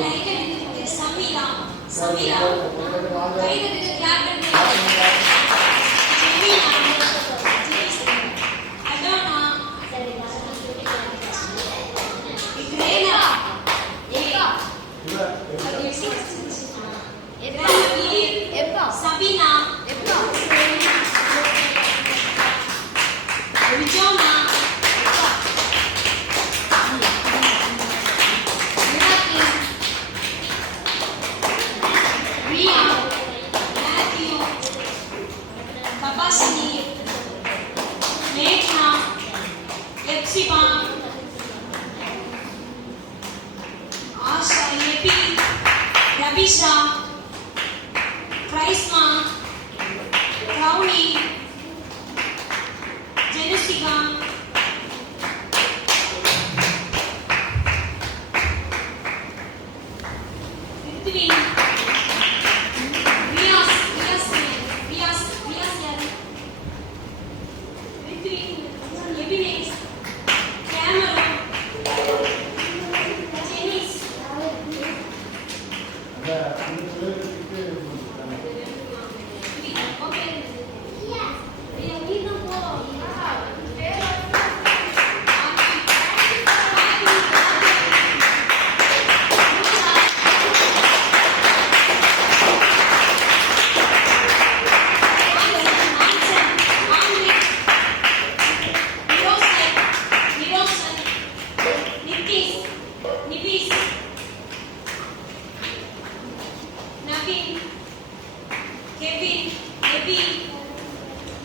समीरा समीरा कई तरह क्या करते हैं जेमिना अडोना इग्रेना एप्पा Sabina एप्पा विजोना Epsiba, Asha, Yepi, Rabisha, Chrisma, Crowley, Jessica, Prithvi, Rias, Prithvi, Yebinex. Kevin, Debbie,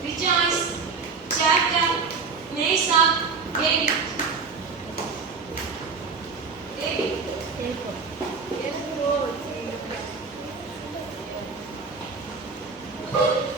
Rejoice, Jacob, Mesa, David. David.